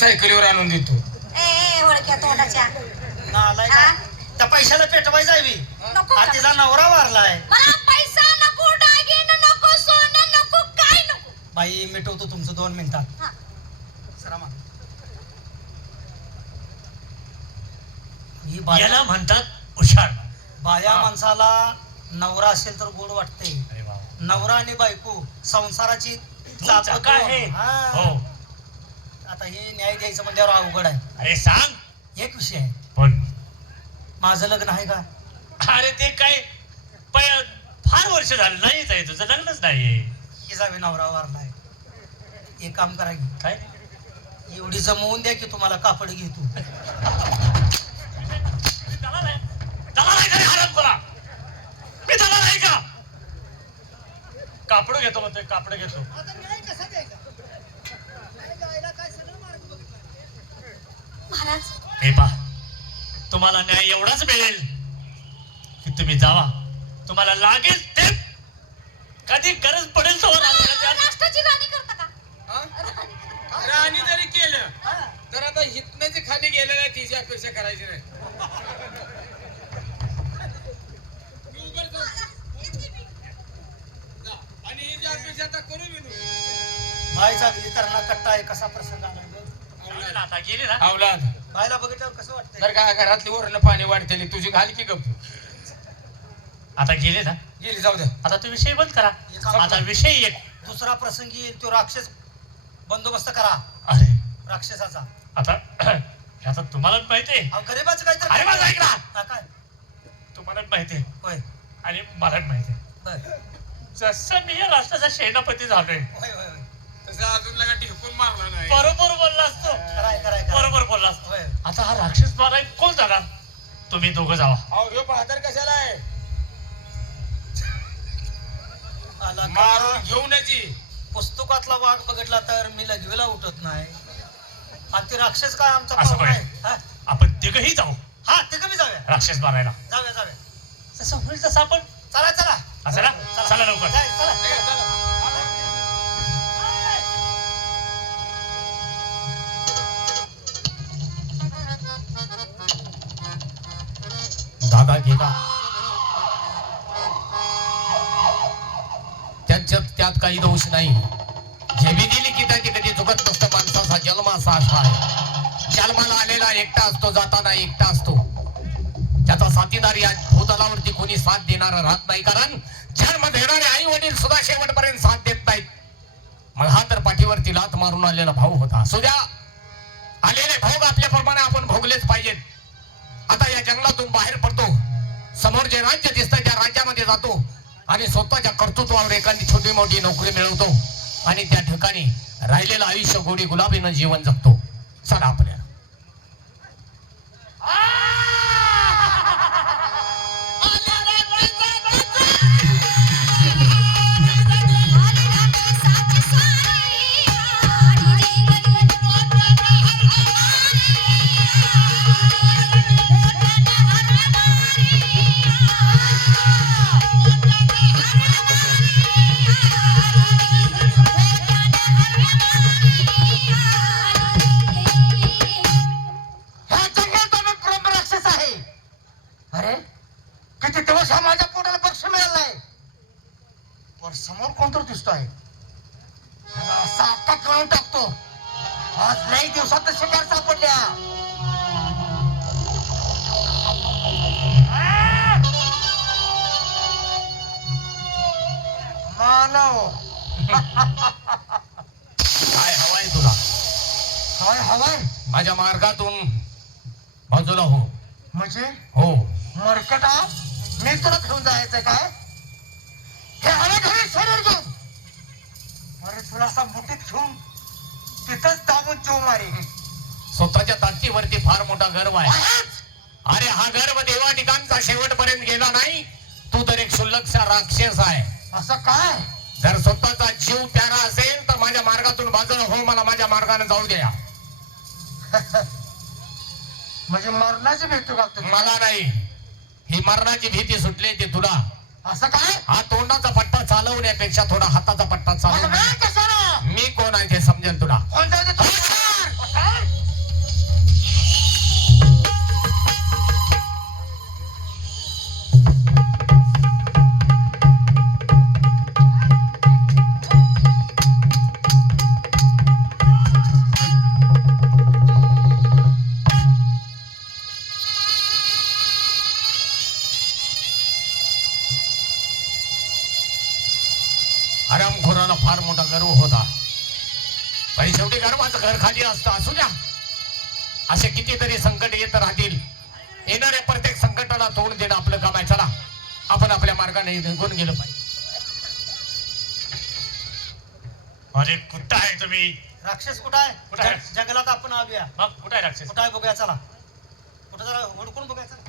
सायकलीवर आणून देतो. ए ओळख्या तोंडाच्या नालाय का? त्या पैशाला पेटवाय जावी. नको का? तिचा नवरा वारलाय. मला पैसा नको, दागिने नको, सोनं नको, काय नको. बाई मिटवतो तुमचं 2 मिनिटात. हा. सरामा ही याला म्हणतात हुशार. बाया माणसाला नवरा असेल तर गोड वाटते. अरे वा. नवरा आणि बायको संसाराची चाक आहे. हा. हो. आता हे न्याय द्यायचं म्हणल्यावर अवघड आहे. अरे सांग. एक विषय आहे. पण माझं लग्न आहे का? अरे ते काय फार वर्ष झालं नाहीच आहे, तुझं लग्नच नाहीये. की जावे नवरा वारलाय. एक काम करा की काय एवढी जमवून द्या की तुम्हाला कापड घेतो. मी त्याला नाही का कापड घेतो म्हणतोय, कापड घेतो. महाराज हे पा, तुम्हाला न्याय एवढाच मिळेल की तुम्ही जावा, तुम्हाला लागेल ते कधी गरज पडेल तो राष्ट्राची राणी करता का? हा? राणी जरी केलं तर आता हितनं जे खाली गेलं नाही तिची अपेक्षा करायची नाही. मी उघड जाऊ. जा. आणि ही जी अपेक्षा आता करू मी बाय चांगली करणा कट्टा आहे. कसा प्रसंग आला आता गेले ना. अवलाद बायला बघितल्यावर कसं वाटतंय? तर काय घरातली वरण पाणी वाढतेली तुझी घाल की गप. आता गेले ना. गेली जाऊ द्या. आता तो विषय बंद करा. आता विषय एक दुसरा प्रसंगी येईल तो राक्षस बंदोबस्त करा. अरे राक्षसाचा. आता आता तुम्हाला माहितीये. गरीबाचं काय अरे माझं ऐक ना. काय तुम्हाला माहितीये होय आणि मला माहितीये. बर. जसं मी या राष्ट्राचा सेनापती झालोय होय होय होय. तसं अजून लगा टिकून मारला नाही. बरोबर बोलला असतो. कराय कराय कराय. बरोबर बोलला असतो. होय. आता हा राक्षस माराय कोण जाणार? तुम्ही दोघं जावा. अहो ह्यो बहादर कशाला आहे? आला का? मारून घेऊन याची. पुस्तकातला वाघ बघितला तर मी लगवेला उठत नाही. आणि ते राक्षस काय आमचा असं पाहुणा आहे. हा? आपण तिघही जाऊ हा ते कमी जाऊया. राक्षस मारायला. जाऊया जाऊया. जसं होईल तसं आपण. चला चला. असं ना. चला लवकर. जाय, चला. हे, चला. दादा गेला. त्यात काही दोष नाही. जेवी दिली की त्याची कधी चुकत नसतं. माणसाचा जन्म असा आहे. जन्माला आलेला एकटा असतो, जाताना एकटा असतो. त्याचा साथीदार या भूतलावरती कोणी साथ देणार राहत नाही. कारण जन्म देणारे आई वडील सुद्धा शेवटपर्यंत साथ देत नाहीत. मग हा तर पाठीवरती लात मारून आलेला भाऊ होता. सुद्या आलेले भोग आपल्याप्रमाणे आपण भोगलेच पाहिजेत. आता या जंगलातून बाहेर पडतो. समोर जे राज्य दिसतं त्या राज्यामध्ये जातो आणि स्वतःच्या कर्तृत्वावर एखादी छोटी मोठी नोकरी मिळवतो आणि त्या ठिकाणी राहिलेलं आयुष्य गोडी गुलाबीनं जीवन जगतो. चला आपल्याला समोर कोणतर दिसतोय. साता कळून टाकतो. आज नाही दिवसात शिकार सापडल्या. मानव काय हवाय तुला? काय हवाय? माझ्या मार्गातून बाजूला हो. म्हणजे हो मरकटा मी तुला घेऊन जायचंय काय? हे हवे घरी शरीर घेऊन. अरे तुला असा मुठीत घेऊन तिथंच दाबून चो मारे. स्वतःच्या ताकदीवरती फार मोठा गर्व आहे. अरे हा गर्व देवा ठिकाणचा शेवटपर्यंत गेला नाही. तू तर एक शुल्लकचा राक्षस आहे. असं काय? जर स्वतःचा जीव प्यारा असेल तर माझ्या मार्गातून बाजूला हो. मला माझ्या मार्गाने जाऊ द्या. म्हणजे मरणाची भीती वाटते मला नाही. ही मरणाची भीती सुटली ती तुला. असं काय? हा तोंडाचा पट्टा चालवण्यापेक्षा थोडा हाताचा पट्टा चालव. मी कोण आहे ते समजेल तुला. हरामखोराला फार मोठा गर्व होता, पण शेवटी गर्वाचं घर खाली असतं. असू द्या, असे कितीतरी संकट येत राहतील. येणाऱ्या प्रत्येक संकटाला तोंड देणं आपलं काम आहे. चला, आपण आपल्या मार्गाने निघून गेलो पाहिजे. अरे कुठं आहे तुम्ही? राक्षस कुठं आहे? कुठं आहे? जंगलात आपण आलूया. मग कुठं आहे राक्षस? कुठं आहे बघूया, चला. कुठं जरा हुडकून बघूया, चला.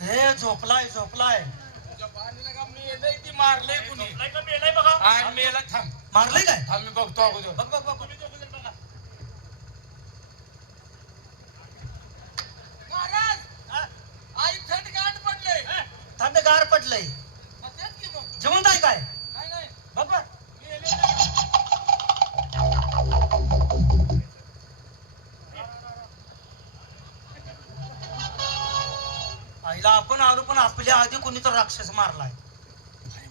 हे झोपलाय झोपलाय. तुझ्या पाणीला का मी येलंय ती मारलंय कुणी? नाही का मेलाय बघा. आणि मेला थांब मारलंय काय? थांब मी बघतो अगोदर. बघ बघ बघ. तुम्ही दोघं जण बघा. महाराज हा? आई थंड गाठ पडले. थंडगार पडलंय. मग तेच की मग. जिवंत आहे काय? नाही नाही बघ बघ. मी येले आईला आपण आलो, पण आपल्या आधी कोणी तर राक्षस मारलाय.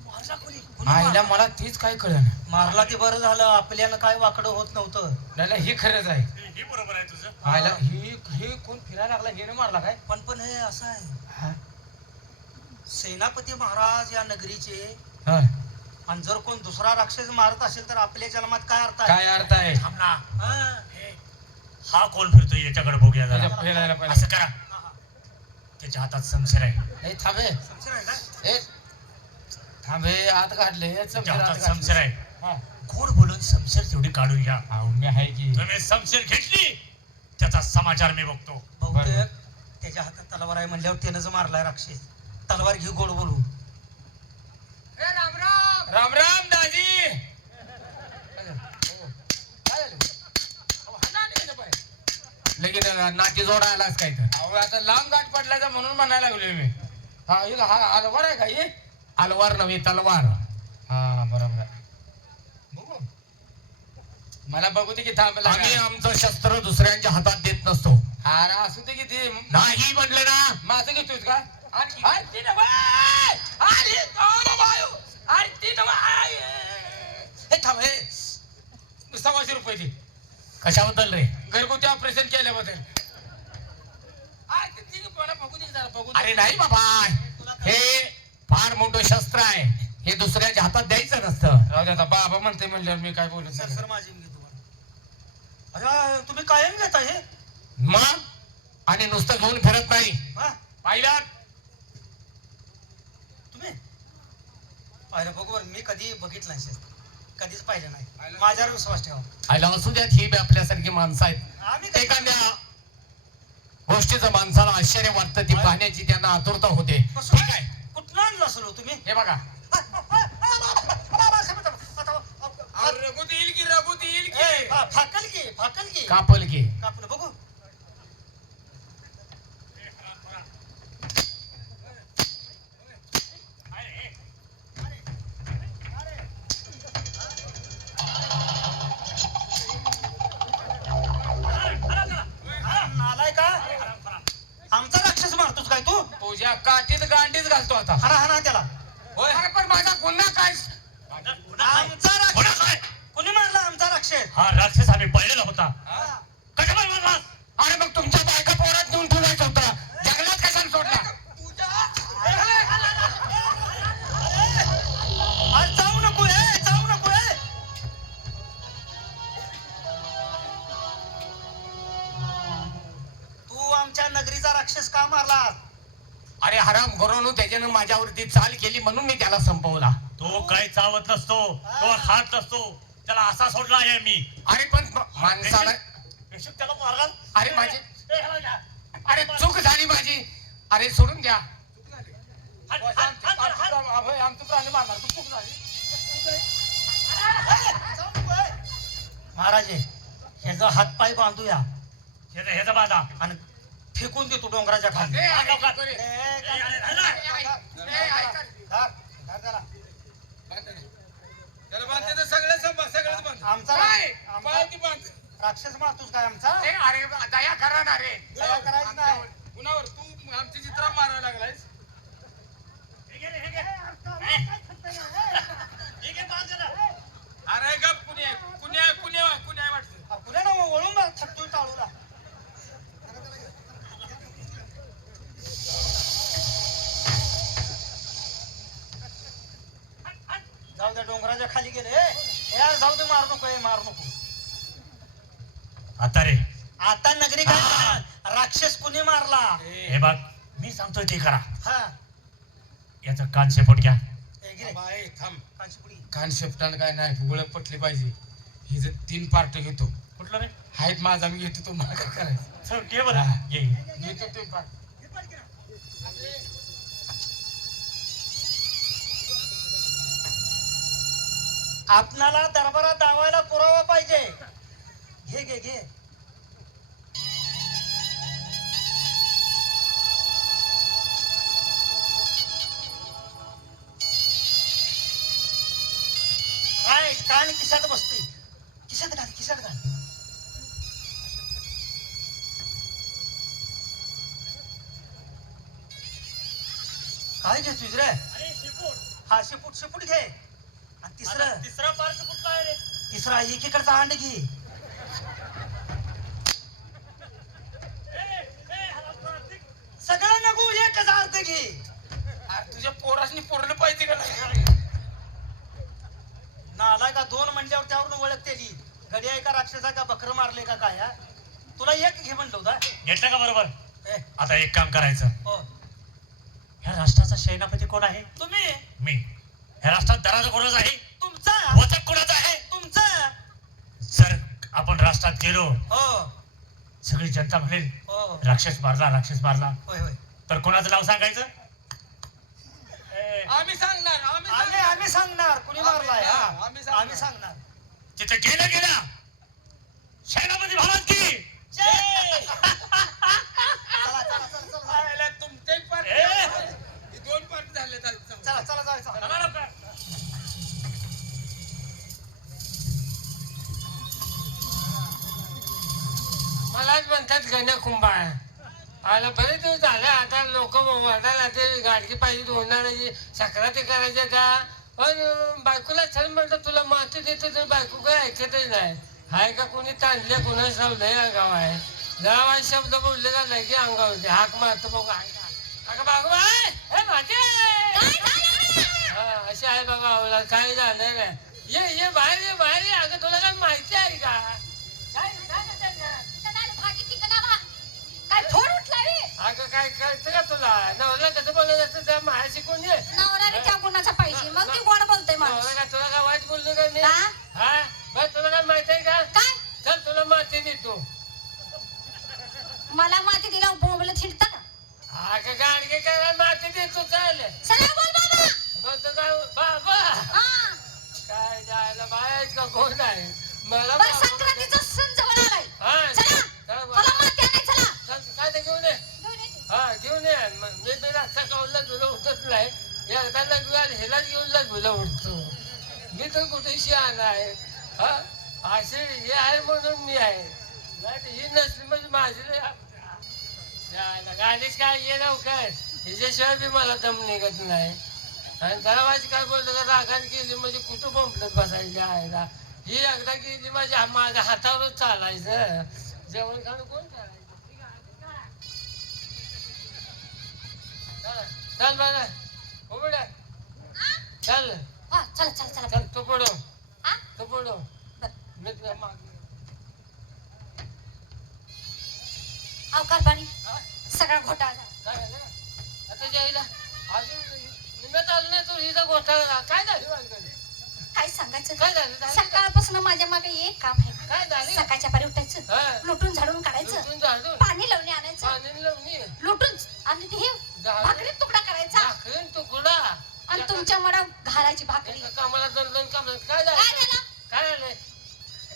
मारला कोणी? कोणी आईला मारला? मला तीच काय कळलं मारला ते बरं झालं. आपल्याला काय वाकडं होत नव्हतं. नाही ही खरंच आहे. हे बरोबर आहे तुझं. आईला ही कोण फिरायला लागला हे मारला काय? पण हे असं आहे, हा? सेनापती महाराज या नगरीचे, हा. आणि जर कोण दुसरा राक्षस मारत असेल तर आपल्या जन्मात काय अर्थ आहे? काय अर्थ आहे? थांब ना. हा. हा कोण फिरतोय याच्याकडे बघूया जरा. त्याच्या फिरायला पाहिजे. असं करा, त्याच्या हातात समशेर आहे. ए थांबे. समजलं आहे का? ए थांबे आत काढले. त्याच्या हातात समशेर आहे. हा. गोड बोलून समशेर तेवढी काढून घ्या. अहो, मी आहे की. तुम्ही समशेर घेतली, त्याचा समाचार मी बघतो. बहुतेक त्याच्या हातात तलवार आहे म्हणल्यावर त्यानंच मारलाय राक्षस. तलवार घेऊ गोड बोलून. राम राम राम राम दाजी. लगेच नाती जोडायलाच काय तर. अहो आता लांब गाठ पडल्याचा म्हणून म्हणायला लागलोय मी. हा अलवार आहे का हे? अलवार नव्हे, तलवार. हा बरोबर आहे. बघू मला बघू दे की थांबला. आम्ही आमचं शस्त्र दुसऱ्यांच्या हातात देत नसतो. अरे असू दे की ते नाही म्हणलं ना. माझं घेतोय का? आणि ती नव्ह. आणि दोन बायू. आणि ती नव्ह. हे थांब हे. 100 रुपये दे. कशाबद्दल रे? घरगुती ऑपरेशन केल्याबद्दल. मला बघू दे जरा बघू दे. अरे नाही बाबा, हे फार मोठं शस्त्र आहे. हे दुसऱ्याच्या हातात द्यायचं नसतं. राहू दे आता बाबा म्हणते म्हणल्यावर मी काय बोलत सर नाही. सर माझी मी तुम्हाला. अच्छा, तुम्ही कायम घेता हे? मग आणि नुसतं घेऊन फिरत नाही. हा? पाहिलं? तुम्ही पाहिलं? बघू बरं, मी कधी बघितलं नाही, कधीच पाहिलं नाही. माझ्यावर विश्वास ठेवा. आयला असू द्यात, ही बी आपल्यासारखी माणसं आहेत. आम्ही काय- एखाद्या गोष्टीचं माणसाला आश्चर्य वाटतं, ती पाहण्याची त्यांना आतुरता होते. कसं ठीक आहे, कुठनं आणलं असेल हो तुम्ही? हे बघा. रघुत येईल की रघुत येईल की. ए, फाकल की फाकल की कापल की. कापलं बघू. नालाय का? आमचा राक्षस मारतोस काय तू? तुझ्या काठीत गांडीच घालतो आता. हाना हाना त्याला. होय. अरे पण माझा गुन्हा काय? आमचा राक्षस कोणी मारला? आमचा राक्षस. हा राक्षस आम्ही पाहिलेला होता. हा. कशामुळे मारला? अरे मग तुमच्या बायका पोरात नेऊन ठेवायचं होतं, जंगलात कशाला सोडला? अरे जाऊ नको जाऊ नको. तू आमच्या नगरीचा राक्षस का मारला? अरे हराम घोरानो, त्याच्यानं माझ्यावरती चाल केली म्हणून मी त्याला संपवला. तो काही चावत नसतो, तो खात नसतो, त्याला असा सोडला आहे मी. अरे पण माणसाला, बेशुद्ध त्याला मारला. अरे माझी, ए, ह्याला घ्या. अरे चूक झाली माझी. अरे सोडून द्या. हात, हात, हात, हात. आमचं प्राणी मारणार तू चूक झाली. जाऊ नको, महाराज ह्याचा हात पाय बांधूया ह्याचा बाधा. आणि फेकून देतो डोंगराच्या खाली. ए, हा, लवकर. करे. त्याला बांधते तर सगळंच बांध. आमचा काय? आमचा पाय ती बांध. राक्षस मारतोस काय आमचा? अरे दया करा ना रे. दया करायची नाही. कुणावर तू आमची चित्रा मारायला लागलायस. हे घे रे, हे घे. हे घे, बांध त्याला. अरे गप कुणी आहे वाटतं. पुढे ना वळून बघ, थकतोय टाळूला. जाऊ दे, मारू नको, मारू नको. आता रे आता नगरी काय करणार? राक्षस कुणी मारला? हे बघ मी सांगतोय ते करा. हा याचा कान शेपूट घ्या. ए, गिरे. बाई थांब कांचीपुडी. कान शेपटान काय नाही ओळख पटली पाहिजे. ही जर 3 पार्ट घेतो कुठलं रे हायत माझा मी घेतो तो मला काय करायचं. चल घे बरं हा. घे. घेतो 3 पार्ट. आपणाला दरबारात दावायला पुरावा पाहिजे. घे घे घे. काय कान खिशात बसते. खिशात घाल, खिशात घाल. काय घेतोय रे? हा शेपूट, शेपूट घे. आणि तिसरा पार्ट कुठला आहे रे? तिसरा एकीकडचा अंड घे. सगळं नको, एकच अर्ध घे. अरे तुझ्या पोरासनी पोरलं पाहिजे का नाही. नाला का 2 म्हणल्यावर त्यावरून ओळखतेली गडी आहे का राक्षसा का बकरं मारले का काय हा? तुला एक घे म्हणलं होता. घेतलं का बरोबर? ए, आता एक काम करायचं. हो. ह्या राष्ट्राचा सेनापती कोण आहे? तुम्ही. मी. ह्या राष्ट्रात दराजा कोणाचा आहे? तुमचा. वचक कोणाचा आहे? तुमचा. जर आपण राष्ट्रात गेलो हो सगळी जनता म्हणेल हो. राक्षस मारला, राक्षस मारला, होय होय. तर कोणाचं नाव सांगायचं? आम्ही सांगणार आम्ही सांगणार कुणी मारलाय. हा, आम्ही सांगणार. आम्ही सांगणार. तिथे गेला गेला सेनापती महाराज की जय. चला चला चला चला. तुमचे पार्ट ए. 2 पार्ट झाले. चला चला जायचं. चला लवकर. मलाच म्हणतात गण्या कुंभार. आला बरेच दिवस झाले. आता लोक वरडायला ते गाडगी पाहिजे उन्हाळ्याची सक्राती करायच्या का. पण बायकोला छान म्हणतात तुला माती देतो तर बायको काय ऐकतच नाही. हाय का कोणी ताणले कोणा सावलंय अंगाव आहे. जरा वाईट शब्द बोलले का नाही की अंगावरती हाक मारतो बघ आहे का. अगं बागोबाई हे माझे हा अशी आहे बघा अवलाद. काय झालं काय. ये बाहेर ये बाहेर ये. अगं तुला काय माहिती आहे का. काय भाजी तिकडा बा. काय फोड उठला रे. अगं काय कळतं का तुला. नवरा कसं बोलत असतं त्या मायाशी कोण ये. नवराने त्या कोणाचा पाहिजे मग ती गोड बोलते माणूस. नवरा का तुला काय वाईट बोललो का मी. हा? हा बस तुला काय माहिती आहे का. काय चल तुला माती देतो. मला माती दिला बोंबलं छिडता का. अगं गाडगे काय माती देतो चाल. चला बोल बाबा. बोलतो काय बाबा. हा काय जायला बायच का कोण आहे. मला बरं बाबा संक्रांतीचा सण जवळ आलाय. हा चला चल मला माती आणाय चला. चल काय ते घेऊन ये. घेऊन येते. हा घेऊन ये. मी बी रस्ता कावला तुला उठत नाही. एकदा लगवाल ह्यालाच घेऊन लगुला उठतो. मी तर कुठे शहाणा आहे. हा असे हे आहे म्हणून मी आहे. नाही ही नसली म्हणजे माझी गाडीच काय ये नवकर. हिच्याशिवाय बी मला दम निघत नाही. आणि दरवाजी काय बोलतो का रागाने गेली म्हणजे कुठं बोंबलत बसायची आहे. ही एकदा गेली माझ्या हातावरच चालायचं. जेवण खाणं कोण करायचं. चल बरं उघड चल हा चला चला चला. चल तू पडो हा तू पडो. बरं. मी तुला मागे अवकार पाणी हा? सगळा घोटाळा झाला. काय झालं आता जायला अजून निम्यात आलो नाही तू हिचा घोटाळा काय झाली वालगडी. काय सांगायचं. काय झालं सकाळपासून माझ्या मागे एक काम आहे. काय झाली. सकाळच्या पारी उठायचं हा. लुटून झाडून काढायचं लुटून झाडून पाणी लावणी आणायचं पाणी लावणी लुटून आणि ते झाडून भाकरीत तुकडा करायचा भाकरीन तुकडा आणि तुमच्या मडा घालायची भाकरी. एका कामाला दोन कामाला काय काय झालं झालं. काय झालंय.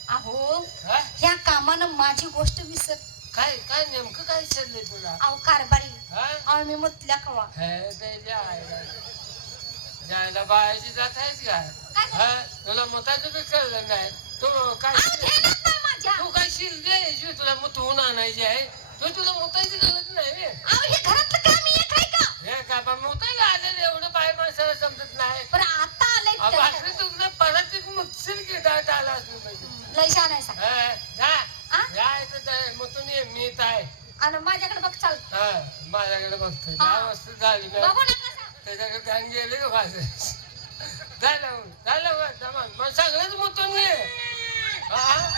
अहो हा? ह्या कामानं माझी गोष्ट विसर. काय काय नेमकं काय चाललंय तुला. अहो कारभारी हा अहो मी मुतल्या कवा. हे त्याच्या आईला जायला बायाची जात आहेस का. काय झालं? हा तुला मताचं बी कळलं नाही. तू काय अहो, ध्यानात नाही माझ्या. तू काय शिल्दे जी तुला मुतवून आणायची आहे. तुला मुतायची गरज नाही रे. अहो हे घरातलं काम एक आहे का. हे काय बा मुतायला आलेलं एवढं बाय माणसाला समजत नाही. बरं आता आलंय भाकरी तुला परत एक मुतशील की डाट आला असलं पाहिजे. लय छान आहे सांग. हा, जा हा? जा इथं मुतून ये मी इथं आहे. आणि माझ्याकडे बघ चाल. हा माझ्याकडे बघतोय हा. 10 वाजता झाली बघू नका सांग. त्याच्याकडे ध्यान गेले का माझं. झालं मग सगळंच मुतून घे हा?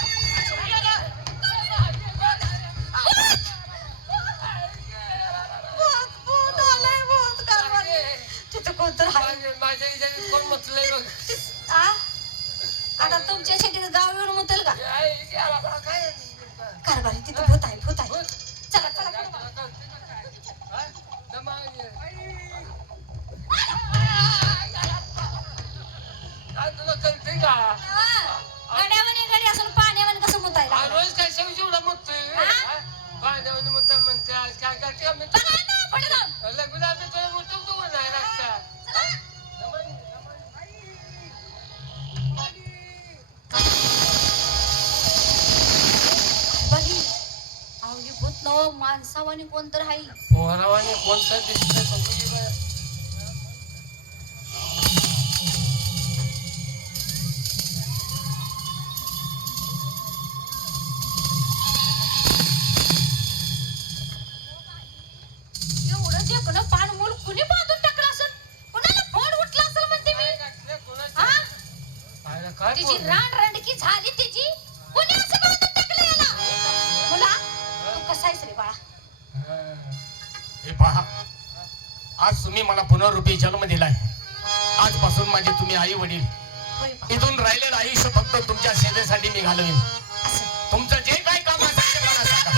भूत आलंय, भूत कारभारी. तिथं कोणतर आहे. माझ्या इथे कोण मुतलंय बघ आ? आता तुमच्या शेतीत गाव येऊन मुतेल का काय कारभारी? तिथं भूत आहे, भूत आहे. चला चला पुढं. तुला कळते का गड्यावानी गडी असून पाण्यावानी कसं मुतायला? रोज काय शेवटी एवढा मुततोय पाण्यावर मुत म्हणते आज काय करते आम्ही बघा ना, पुढे जाऊन. लग्न आम्ही तुला मुतवतो का नाही लागतात बघी आवली भूत नव माणसावानी कोणतर आहे. पोरावाने कोणतं दिसतंय बघू दे बरं. एवढं देखणं पान मूल कुणी बांधून टाकलं असेल? कुणाला फोड उठला असेल म्हणते मी. हा? पाहिलं काय तिची पोरं? रान रंडकी झाली तिची. कुणी असं बांधून टाकलं याला? मुला, तू कसा आहेस रे बाळा? हे पहा, आज तुम्ही मला पुनर्रूपी जन्म दिलाय. आजपासून माझे तुम्ही आई वडील. होय बाळा. इथून राहिलेलं आयुष्य फक्त तुमच्या सेवेसाठी मी घालवीन. असं. तुमचं जे काय काम असेल ते मला सांगा.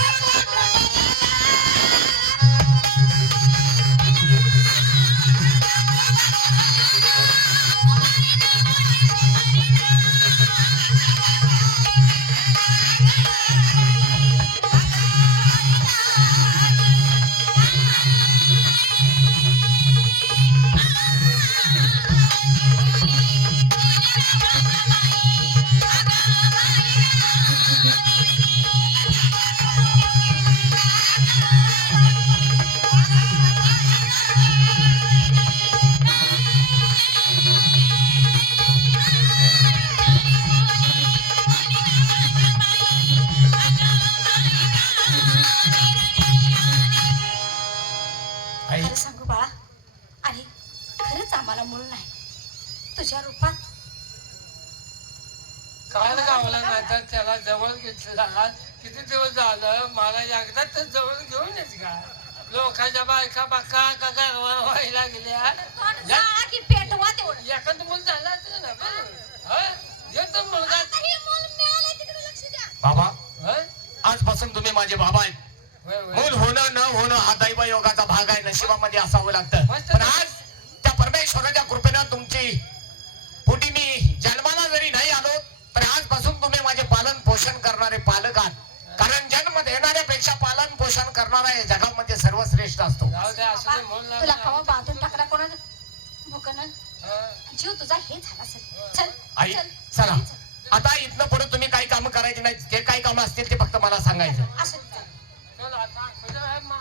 आई, खरं सांगू बाळा, आणि खरंच आम्हाला मूल नाही. तुझ्या रूपात काल गावला नाही तर त्याला जवळ घेतला किती दिवस झालं मला एकदा तर जवळ घेऊन येत का लोकांच्या बायका बाका का गारवार व्हायला गेल्या तोंड जाळा की पेटवा तेवढं. एखादं मूल झालं असतं ना बरं येतो मुलगा आता हे मूल मिळालंय तिकडे लक्ष द्या. बाबा, हं? आजपासून तुम्ही माझे बाबा आहेत. होय, होय. मूल होणं न होणं हा दैवयोगाचा भाग आहे. नशिबामध्ये असावं लागतं. मस्त. पण आज त्या परमेश्वराच्या कृपेनं तुमची पोटी मी जन्माला जरी नाही आलो तर आजपासून तुम्ही माझे पालन पोषण करणारे पालक आहात. कारण जन्म देणाऱ्यापेक्षा पालन पोषण करणारा या जगामध्ये सर्वश्रेष्ठ असतो. जाऊ दे असं ते मूल तुला कवा बांधून टाकला कोणाला भुकनं? हं. जीव तुझा हे झाला असेल. चल आई, चल. चला. चल. आता इथनं पुढे तुम्ही काही कामं करायची नाही. जे काही कामं असतील ते फक्त मला सांगायचं. असं चल. चल आता तुझ्या आहे मा-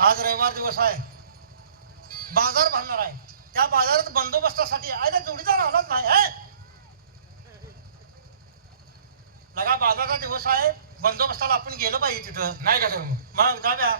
आज रविवार दिवस आहे. बाजार भरणार आहे. त्या बाजारात बंदोबस्तासाठी आयला जोडीदार आलाच नाही आहे. लगा बाजाराचा दिवस आहे. बंदोबस्ताला आपण गेलं पाहिजे तिथं. नाही का तुम्ही मग जाऊया.